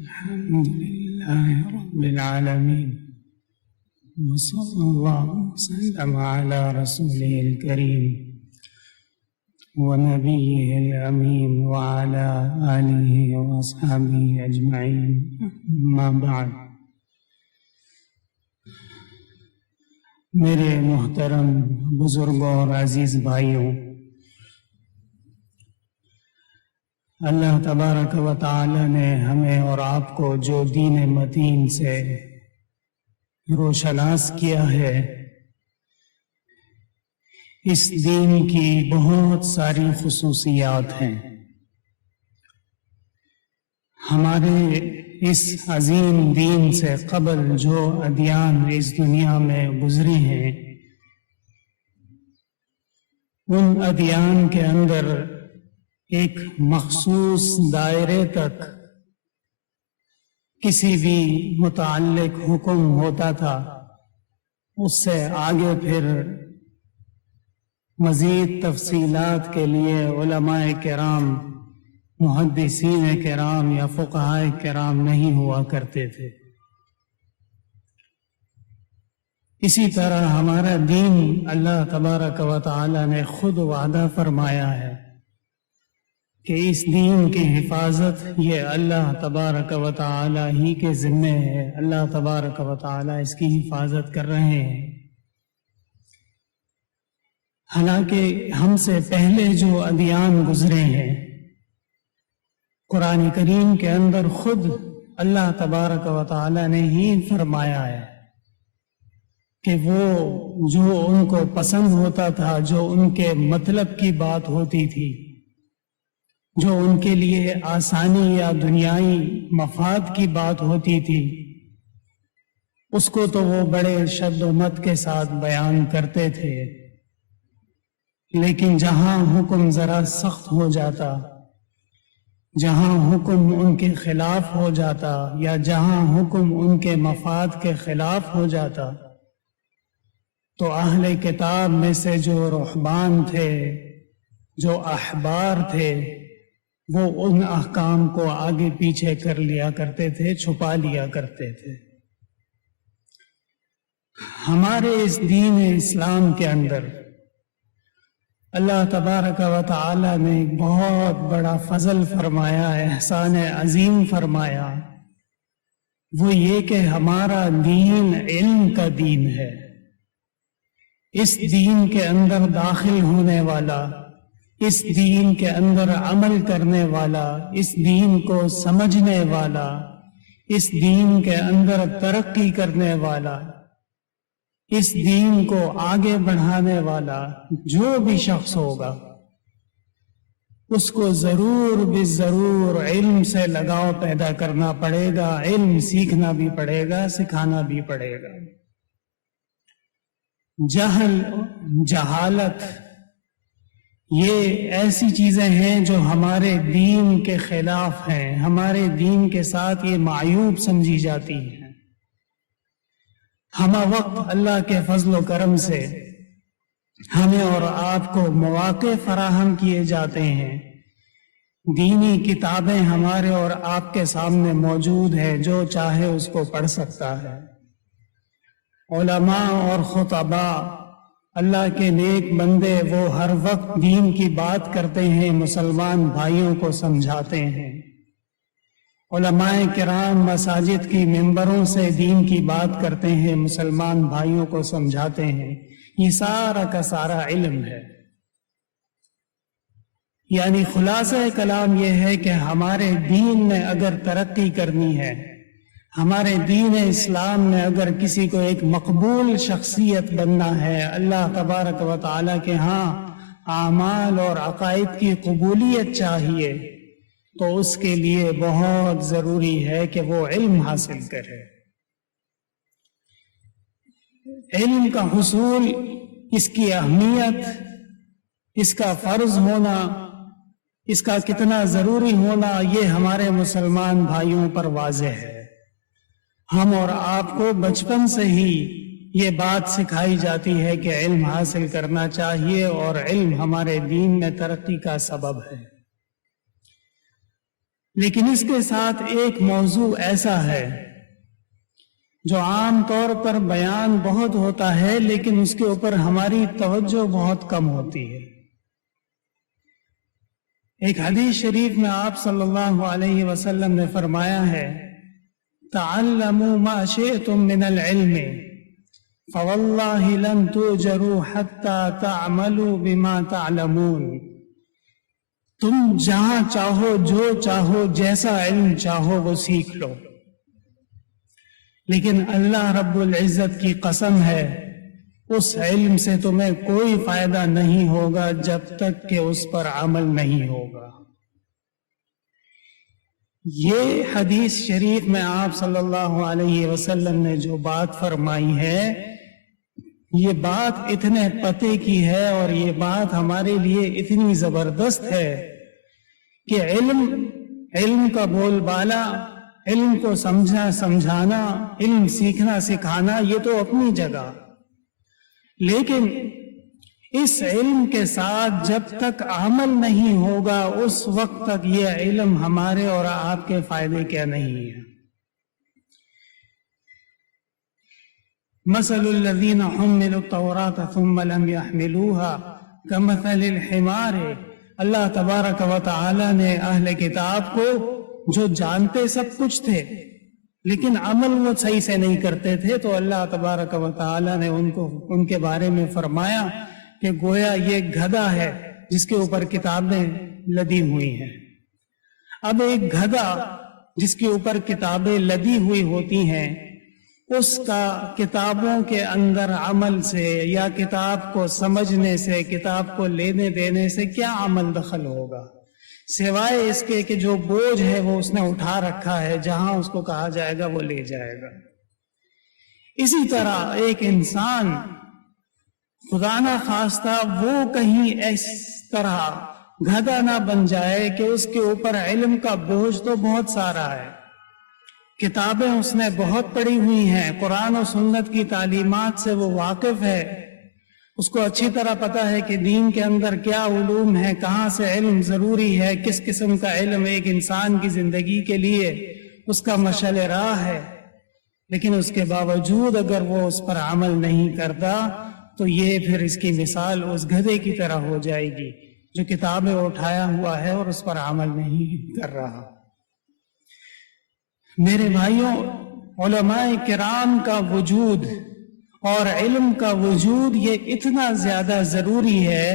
الحمد لله رب العالمين، وصلى الله وسلم على رسوله الكريم ونبيه الأمين وعلى آله وأصحابه أجمعين، أما بعد۔ میرے محترم بزرگوں اور عزیز بھائیوں، اللہ تبارک و تعالی نے ہمیں اور آپ کو جو دین متین سے روشناس کیا ہے، اس دین کی بہت ساری خصوصیات ہیں۔ ہمارے اس عظیم دین سے قبل جو ادیان اس دنیا میں گزری ہیں، ان ادیان کے اندر ایک مخصوص دائرے تک کسی بھی متعلق حکم ہوتا تھا، اس سے آگے پھر مزید تفصیلات کے لیے علماء کرام، محدثین کرام یا فقہاء کرام نہیں ہوا کرتے تھے۔ اسی طرح ہمارا دین اللہ تبارک و تعالی نے خود وعدہ فرمایا ہے کہ اس دین کی حفاظت یہ اللہ تبارک و تعالی ہی کے ذمے ہے، اللہ تبارک و تعالی اس کی حفاظت کر رہے ہیں۔ حالانکہ ہم سے پہلے جو ادیان گزرے ہیں، قرآن کریم کے اندر خود اللہ تبارک و تعالی نے ہی فرمایا ہے کہ وہ جو ان کو پسند ہوتا تھا، جو ان کے مطلب کی بات ہوتی تھی، جو ان کے لیے آسانی یا دنیائی مفاد کی بات ہوتی تھی، اس کو تو وہ بڑے شد و مت کے ساتھ بیان کرتے تھے، لیکن جہاں حکم ذرا سخت ہو جاتا، جہاں حکم ان کے خلاف ہو جاتا یا جہاں حکم ان کے مفاد کے خلاف ہو جاتا، تو اہل کتاب میں سے جو رہبان تھے، جو احبار تھے، وہ ان احکام کو آگے پیچھے کر لیا کرتے تھے، چھپا لیا کرتے تھے۔ ہمارے اس دین اسلام کے اندر اللہ تبارک و تعالی نے ایک بہت بڑا فضل فرمایا، احسان عظیم فرمایا، وہ یہ کہ ہمارا دین علم کا دین ہے۔ اس دین کے اندر داخل ہونے والا، اس دین کے اندر عمل کرنے والا، اس دین کو سمجھنے والا، اس دین کے اندر ترقی کرنے والا، اس دین کو آگے بڑھانے والا جو بھی شخص ہوگا، اس کو ضرور بالضرور علم سے لگاؤ پیدا کرنا پڑے گا، علم سیکھنا بھی پڑے گا، سکھانا بھی پڑے گا۔ جہل، جہالت، یہ ایسی چیزیں ہیں جو ہمارے دین کے خلاف ہیں، ہمارے دین کے ساتھ یہ معیوب سمجھی جاتی ہیں۔ ہمہ وقت اللہ کے فضل و کرم سے ہمیں اور آپ کو مواقع فراہم کیے جاتے ہیں، دینی کتابیں ہمارے اور آپ کے سامنے موجود ہیں، جو چاہے اس کو پڑھ سکتا ہے۔ علماء اور خطباء، اللہ کے نیک بندے، وہ ہر وقت دین کی بات کرتے ہیں، مسلمان بھائیوں کو سمجھاتے ہیں۔ علماء کرام مساجد کی ممبروں سے دین کی بات کرتے ہیں، مسلمان بھائیوں کو سمجھاتے ہیں۔ یہ سارا کا سارا علم ہے۔ یعنی خلاصہ کلام یہ ہے کہ ہمارے دین میں اگر ترقی کرنی ہے، ہمارے دین اسلام میں اگر کسی کو ایک مقبول شخصیت بننا ہے، اللہ تبارک و تعالیٰ کے ہاں اعمال اور عقائد کی قبولیت چاہیے، تو اس کے لیے بہت ضروری ہے کہ وہ علم حاصل کرے۔ علم کا حصول، اس کی اہمیت، اس کا فرض ہونا، اس کا کتنا ضروری ہونا، یہ ہمارے مسلمان بھائیوں پر واضح ہے۔ ہم اور آپ کو بچپن سے ہی یہ بات سکھائی جاتی ہے کہ علم حاصل کرنا چاہیے، اور علم ہمارے دین میں ترقی کا سبب ہے۔ لیکن اس کے ساتھ ایک موضوع ایسا ہے جو عام طور پر بیان بہت ہوتا ہے لیکن اس کے اوپر ہماری توجہ بہت کم ہوتی ہے۔ ایک حدیث شریف میں آپ صلی اللہ علیہ وسلم نے فرمایا ہے، تعلموا ما شئتم من العلم فواللہ لن تؤجروا حتی تعملوا بما تعلمون۔ تم جہاں چاہو، جو چاہو، جیسا علم چاہو وہ سیکھ لو، لیکن اللہ رب العزت کی قسم ہے اس علم سے تمہیں کوئی فائدہ نہیں ہوگا جب تک کہ اس پر عمل نہیں ہوگا۔ یہ حدیث شریف میں آپ صلی اللہ علیہ وسلم نے جو بات فرمائی ہے، یہ بات اتنے پتے کی ہے اور یہ بات ہمارے لیے اتنی زبردست ہے کہ علم کا بول بالا، علم کو سمجھانا، علم سیکھنا سکھانا یہ تو اپنی جگہ، لیکن اس علم کے ساتھ جب تک عمل نہیں ہوگا اس وقت تک یہ علم ہمارے اور آپ کے فائدے کیا نہیں ہے۔ مثل الذین حملوا التوراة ثم لم يحملوها كمثل الحمار۔ اللہ تبارک و تعالی نے اہل کتاب کو، جو جانتے سب کچھ تھے لیکن عمل وہ صحیح سے نہیں کرتے تھے، تو اللہ تبارک و تعالی نے ان کے بارے میں فرمایا کہ گویا یہ گدھا ہے جس کے اوپر کتابیں لدی ہوئی ہیں۔ اب ایک گدھا جس کے اوپر کتابیں لدی ہوئی ہوتی ہیں، اس کا کتابوں کے اندر عمل سے یا کتاب کو سمجھنے سے، کتاب کو لینے دینے سے کیا عمل دخل ہوگا، سوائے اس کے کہ جو بوجھ ہے وہ اس نے اٹھا رکھا ہے، جہاں اس کو کہا جائے گا وہ لے جائے گا۔ اسی طرح ایک انسان خدا نہ خواستہ وہ کہیں اس طرح گدھا نہ بن جائے کہ اس کے اوپر علم کا بوجھ تو بہت سارا ہے، کتابیں اس نے بہت پڑھی ہوئی ہیں، قرآن و سنت کی تعلیمات سے وہ واقف ہے، اس کو اچھی طرح پتا ہے کہ دین کے اندر کیا علوم ہے، کہاں سے علم ضروری ہے، کس قسم کا علم ایک انسان کی زندگی کے لیے اس کا مشعل راہ ہے، لیکن اس کے باوجود اگر وہ اس پر عمل نہیں کرتا تو یہ پھر اس کی مثال اس گدھے کی طرح ہو جائے گی جو کتابیں اٹھایا ہوا ہے اور اس پر عمل نہیں کر رہا۔ میرے بھائیوں، علماء کرام کا وجود اور علم کا وجود یہ اتنا زیادہ ضروری ہے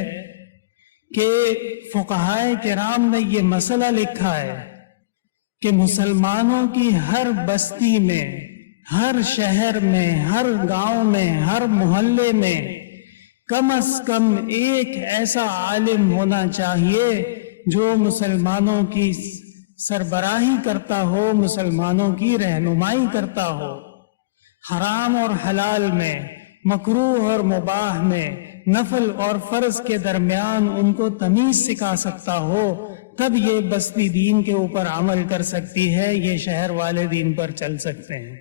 کہ فقہائے کرام نے یہ مسئلہ لکھا ہے کہ مسلمانوں کی ہر بستی میں، ہر شہر میں، ہر گاؤں میں، ہر محلے میں کم از کم ایک ایسا عالم ہونا چاہیے جو مسلمانوں کی سربراہی کرتا ہو، مسلمانوں کی رہنمائی کرتا ہو، حرام اور حلال میں، مکروہ اور مباح میں، نفل اور فرض کے درمیان ان کو تمیز سکھا سکتا ہو، تب یہ بستی دین کے اوپر عمل کر سکتی ہے، یہ شہر والے دین پر چل سکتے ہیں۔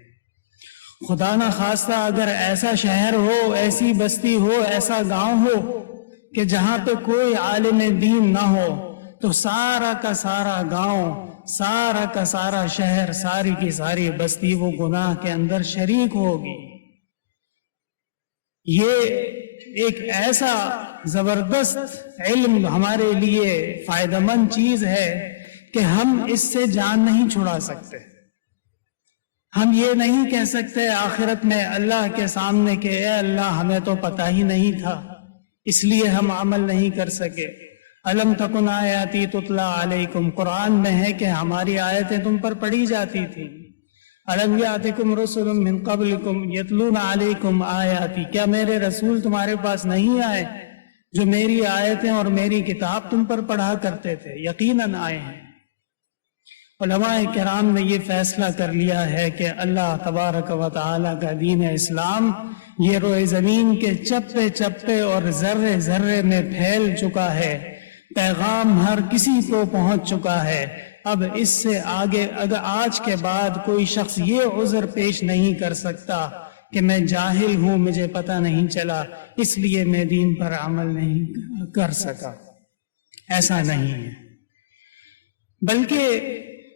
خدا نہ خواستہ اگر ایسا شہر ہو، ایسی بستی ہو، ایسا گاؤں ہو کہ جہاں پہ کوئی عالم دین نہ ہو، تو سارا کا سارا گاؤں، سارا کا سارا شہر، ساری کی ساری بستی وہ گناہ کے اندر شریک ہوگی۔ یہ ایک ایسا زبردست علم ہمارے لیے فائدہ مند چیز ہے کہ ہم اس سے جان نہیں چھڑا سکتے۔ ہم یہ نہیں کہہ سکتے آخرت میں اللہ کے سامنے کہ اے اللہ ہمیں تو پتہ ہی نہیں تھا اس لیے ہم عمل نہیں کر سکے۔ الم تکن آیاتی تتلا علیکم، قرآن میں ہے کہ ہماری آیتیں تم پر پڑھی جاتی تھیں۔ الم یاتکم رسل من قبلکم یتلون علیکم آیاتی، کیا میرے رسول تمہارے پاس نہیں آئے جو میری آیتیں اور میری کتاب تم پر پڑھا کرتے تھے؟ یقیناً آئے ہیں۔ علماء کرام نے یہ فیصلہ کر لیا ہے کہ اللہ تبارک و تعالی کا دین اسلام یہ روئے زمین کے چپے چپے اور ذرے ذرے میں پھیل چکا ہے، پیغام ہر کسی کو پہنچ چکا ہے۔ اب اس سے آگے اگر آج کے بعد کوئی شخص یہ عذر پیش نہیں کر سکتا کہ میں جاہل ہوں، مجھے پتہ نہیں چلا اس لیے میں دین پر عمل نہیں کر سکا، ایسا نہیں ہے۔ بلکہ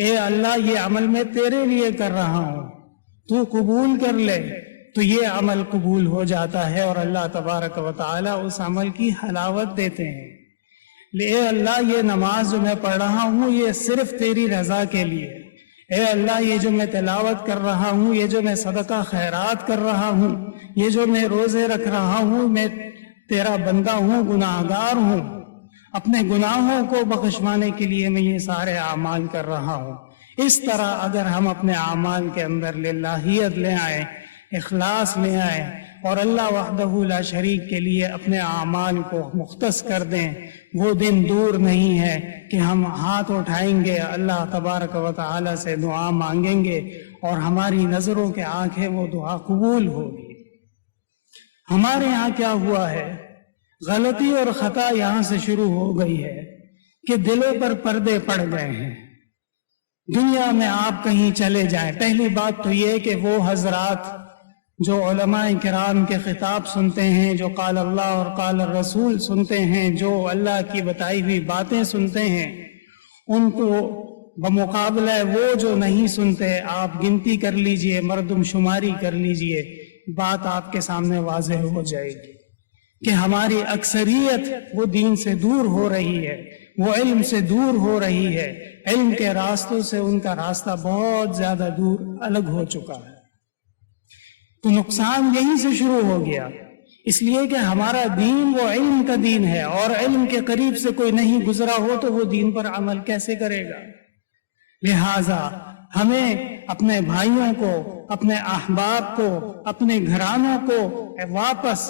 اے اللہ یہ عمل میں تیرے لیے کر رہا ہوں، تو قبول کر لے، تو یہ عمل قبول ہو جاتا ہے اور اللہ تبارک و تعالی اس عمل کی حلاوت دیتے ہیں۔ اے اللہ یہ نماز جو میں پڑھ رہا ہوں یہ صرف تیری رضا کے لیے، اے اللہ یہ جو میں تلاوت کر رہا ہوں، یہ جو میں صدقہ خیرات کر رہا ہوں، یہ جو میں روزے رکھ رہا ہوں، میں تیرا بندہ ہوں، گناہگار ہوں، اپنے گناہوں کو بخشوانے کے لیے میں یہ سارے اعمال کر رہا ہوں۔ اس طرح اگر ہم اپنے اعمال کے اندر للہیت لے آئیں، اخلاص لے آئیں اور اللہ وحدہ لا شریک کے لیے اپنے اعمال کو مختص کر دیں، وہ دن دور نہیں ہے کہ ہم ہاتھ اٹھائیں گے، اللہ تبارک و تعالی سے دعا مانگیں گے اور ہماری نظروں کے آنکھیں وہ دعا قبول ہوگی۔ ہمارے یہاں کیا ہوا ہے، غلطی اور خطا یہاں سے شروع ہو گئی ہے کہ دلوں پر پردے پڑ گئے ہیں۔ دنیا میں آپ کہیں چلے جائیں، پہلی بات تو یہ کہ وہ حضرات جو علماء کرام کے خطاب سنتے ہیں، جو قال اللہ اور قال الرسول سنتے ہیں، جو اللہ کی بتائی ہوئی باتیں سنتے ہیں، ان کو بمقابلہ وہ جو نہیں سنتے آپ گنتی کر لیجئے، مردم شماری کر لیجئے، بات آپ کے سامنے واضح ہو جائے گی کہ ہماری اکثریت وہ دین سے دور ہو رہی ہے، وہ علم سے دور ہو رہی ہے، علم کے راستوں سے ان کا راستہ بہت زیادہ دور الگ ہو چکا ہے۔ تو نقصان یہیں سے شروع ہو گیا، اس لیے کہ ہمارا دین وہ علم کا دین ہے، اور علم کے قریب سے کوئی نہیں گزرا ہو تو وہ دین پر عمل کیسے کرے گا؟ لہٰذا ہمیں اپنے بھائیوں کو، اپنے احباب کو، اپنے گھرانوں کو واپس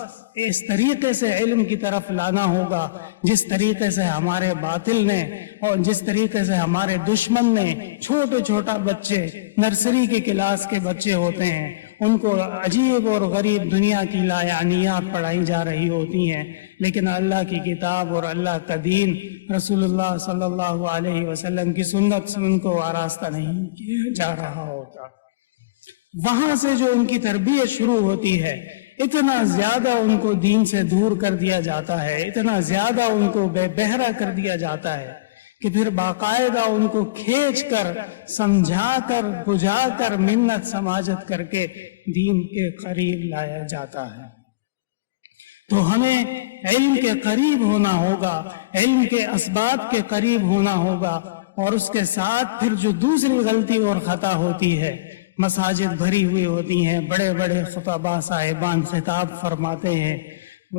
اس طریقے سے علم کی طرف لانا ہوگا جس طریقے سے ہمارے باطل نے اور جس طریقے سے ہمارے دشمن نے، چھوٹے چھوٹا بچے، نرسری کے کلاس کے بچے ہوتے ہیں، ان کو عجیب اور غریب دنیا کی لایعنیات پڑھائی جا رہی ہوتی ہیں، لیکن اللہ کی کتاب اور اللہ کا دین، رسول اللہ صلی اللہ علیہ وسلم کی سنت سے ان کو آراستہ نہیں کیا جا رہا ہوتا۔ وہاں سے جو ان کی تربیت شروع ہوتی ہے، اتنا زیادہ ان کو دین سے دور کر دیا جاتا ہے، اتنا زیادہ ان کو بے بہرا کر دیا جاتا ہے کہ پھر باقاعدہ ان کو کھینچ کر، سمجھا کر، بجھا کر، منت سماجت کر کے دین کے قریب لایا جاتا ہے۔ تو ہمیں علم کے قریب ہونا ہوگا، علم کے اسباب کے قریب ہونا ہوگا، اور اس کے ساتھ پھر جو دوسری غلطی اور خطا ہوتی ہے، مساجد بھری ہوئی ہوتی ہیں، بڑے بڑے خطباء صاحبان خطاب فرماتے ہیں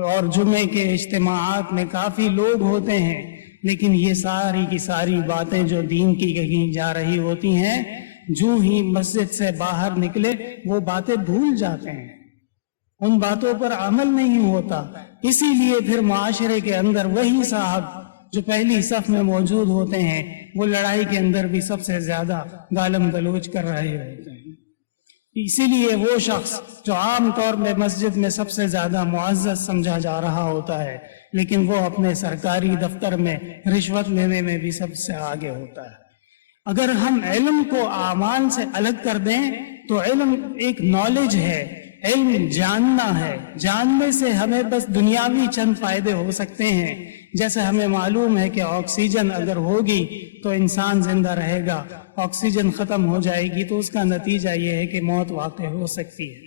اور جمعے کے اجتماعات میں کافی لوگ ہوتے ہیں، لیکن یہ ساری کی ساری باتیں جو دین کی کہیں جا رہی ہوتی ہیں، جو ہی مسجد سے باہر نکلے وہ باتیں بھول جاتے ہیں، ان باتوں پر عمل نہیں ہوتا۔ اسی لیے پھر معاشرے کے اندر وہی صاحب جو پہلی صف میں موجود ہوتے ہیں، وہ لڑائی کے اندر بھی سب سے زیادہ گالم گلوچ کر رہے ہوتے ہیں۔ اسی لیے وہ شخص جو عام طور میں مسجد میں سب سے زیادہ معزز سمجھا جا رہا ہوتا ہے، لیکن وہ اپنے سرکاری دفتر میں رشوت لینے میں بھی سب سے آگے ہوتا ہے۔ اگر ہم علم کو اعمال سے الگ کر دیں تو علم ایک نالج ہے، علم جاننا ہے، جاننے سے ہمیں بس دنیاوی چند فائدے ہو سکتے ہیں، جیسے ہمیں معلوم ہے کہ آکسیجن اگر ہوگی تو انسان زندہ رہے گا، آکسیجن ختم ہو جائے گی تو اس کا نتیجہ یہ ہے کہ موت واقع ہو سکتی ہے۔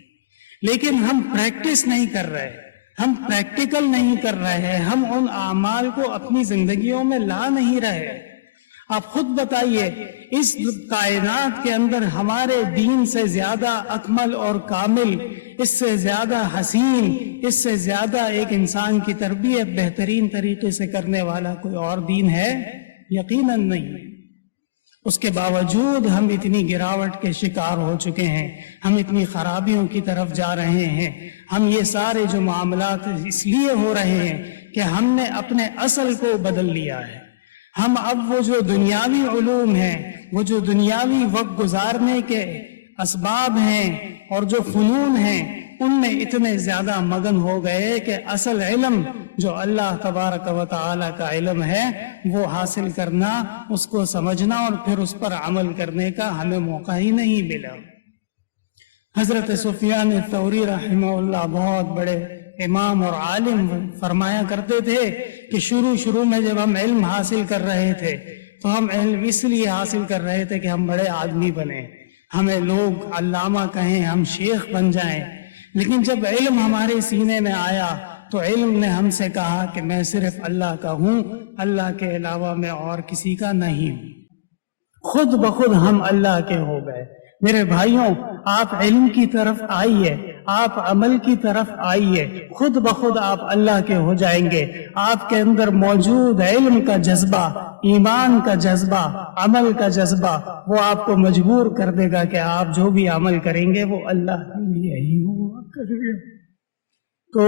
لیکن ہم پریکٹس نہیں کر رہے، ہم پریکٹیکل نہیں کر رہے، ہم ان اعمال کو اپنی زندگیوں میں لا نہیں رہے۔ آپ خود بتائیے، اس کائنات کے اندر ہمارے دین سے زیادہ اکمل اور کامل، اس سے زیادہ حسین، اس سے زیادہ ایک انسان کی تربیت بہترین طریقے سے کرنے والا کوئی اور دین ہے؟ یقیناً نہیں۔ اس کے باوجود ہم اتنی گراوٹ کے شکار ہو چکے ہیں، ہم اتنی خرابیوں کی طرف جا رہے ہیں، ہم یہ سارے جو معاملات اس لیے ہو رہے ہیں کہ ہم نے اپنے اصل کو بدل لیا ہے۔ ہم اب وہ جو دنیاوی علوم ہیں، وہ جو دنیاوی وقت گزارنے کے اسباب ہیں اور جو فنون ہیں، ان میں اتنے زیادہ مگن ہو گئے کہ اصل علم جو اللہ تبارک و تعالی کا علم ہے وہ حاصل کرنا، اس کو سمجھنا اور پھر اس پر عمل کرنے کا ہمیں موقع ہی نہیں ملا۔ حضرت سفیان الثوری رحمہ اللہ بہت بڑے امام اور عالم فرمایا کرتے تھے کہ شروع میں جب ہم علم حاصل کر رہے تھے تو ہم علم اس لیے حاصل کر رہے تھے کہ ہم بڑے آدمی بنیں، ہمیں لوگ علامہ کہیں، ہم شیخ بن جائیں. لیکن جب علم ہمارے سینے میں آیا تو علم نے ہم سے کہا کہ میں صرف اللہ کا ہوں، اللہ کے علاوہ میں اور کسی کا نہیں ہوں. خود بخود ہم اللہ کے ہو گئے. میرے بھائیوں، آپ علم کی طرف آئیے، آپ عمل کی طرف آئیے، خود بخود آپ اللہ کے ہو جائیں گے. آپ کے اندر موجود علم کا جذبہ، ایمان کا جذبہ، عمل کا جذبہ، وہ آپ کو مجبور کر دے گا کہ آپ جو بھی عمل کریں گے وہ اللہ کے لیے ہی ہوا کرے گا. تو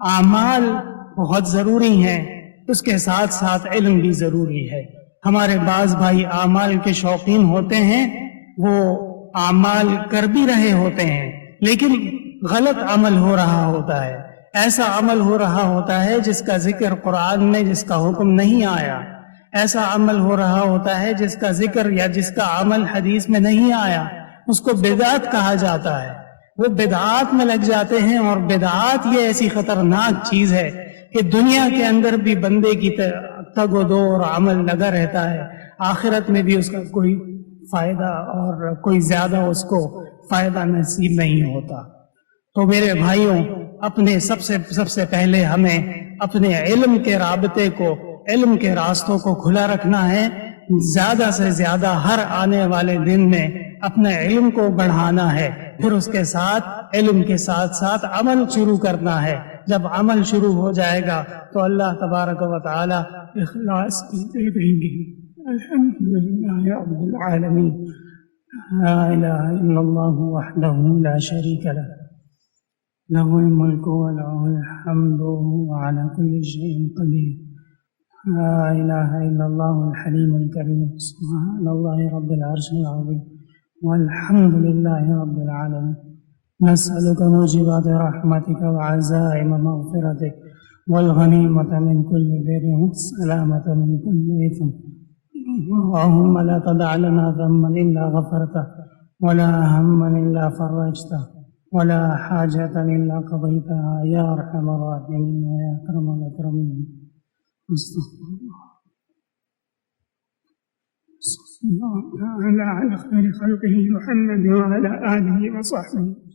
اعمال بہت ضروری ہیں، اس کے ساتھ ساتھ علم بھی ضروری ہے. ہمارے بعض بھائی اعمال کے شوقین ہوتے ہیں، وہ اعمال کر بھی رہے ہوتے ہیں لیکن غلط عمل ہو رہا ہوتا ہے. ایسا عمل ہو رہا ہوتا ہے جس کا ذکر قرآن میں، جس کا حکم نہیں آیا. ایسا عمل ہو رہا ہوتا ہے جس کا ذکر یا جس کا عمل حدیث میں نہیں آیا. اس کو بدعت کہا جاتا ہے. وہ بدعات میں لگ جاتے ہیں، اور بدعات یہ ایسی خطرناک چیز ہے کہ دنیا کے اندر بھی بندے کی تگ و دو اور عمل لگا رہتا ہے، آخرت میں بھی اس کا کوئی فائدہ اور کوئی زیادہ اس کو فائدہ نصیب نہیں ہوتا. تو میرے بھائیوں، اپنے سب سے پہلے ہمیں اپنے علم کے رابطے کو، علم کے راستوں کو کھلا رکھنا ہے. زیادہ سے زیادہ ہر آنے والے دن میں اپنے علم کو بڑھانا ہے. پھر اس کے ساتھ علم کے ساتھ ساتھ عمل شروع کرنا ہے. جب عمل شروع ہو جائے گا تو اللہ تبارک و تعالی اخلاص دے دیں گے. الحمدللہ رب العالمین. لا الہ الا اللہ وحدہ لا شریک لہ، لہ الملک وله الحمد وهو على كل شيء قدير. لا إله إلا الله الحليم الكريم. سبحان الله رب العرش العظيم والحمد لله رب العالمين. نسألك موجبات رحمتك وعزائم مغفرتك والغنيمة من كل بر والسلامة من كل إثم. اللهم لا تدع لنا ذنبا إلا غفرته ولا هما إلا فرجته ولا حاجة إلا قضيتها يا أرحم الراحمين ويا أكرم الأكرمين. استغفر الله. صلى الله على خير خلقه محمد وعلى آله وصحبه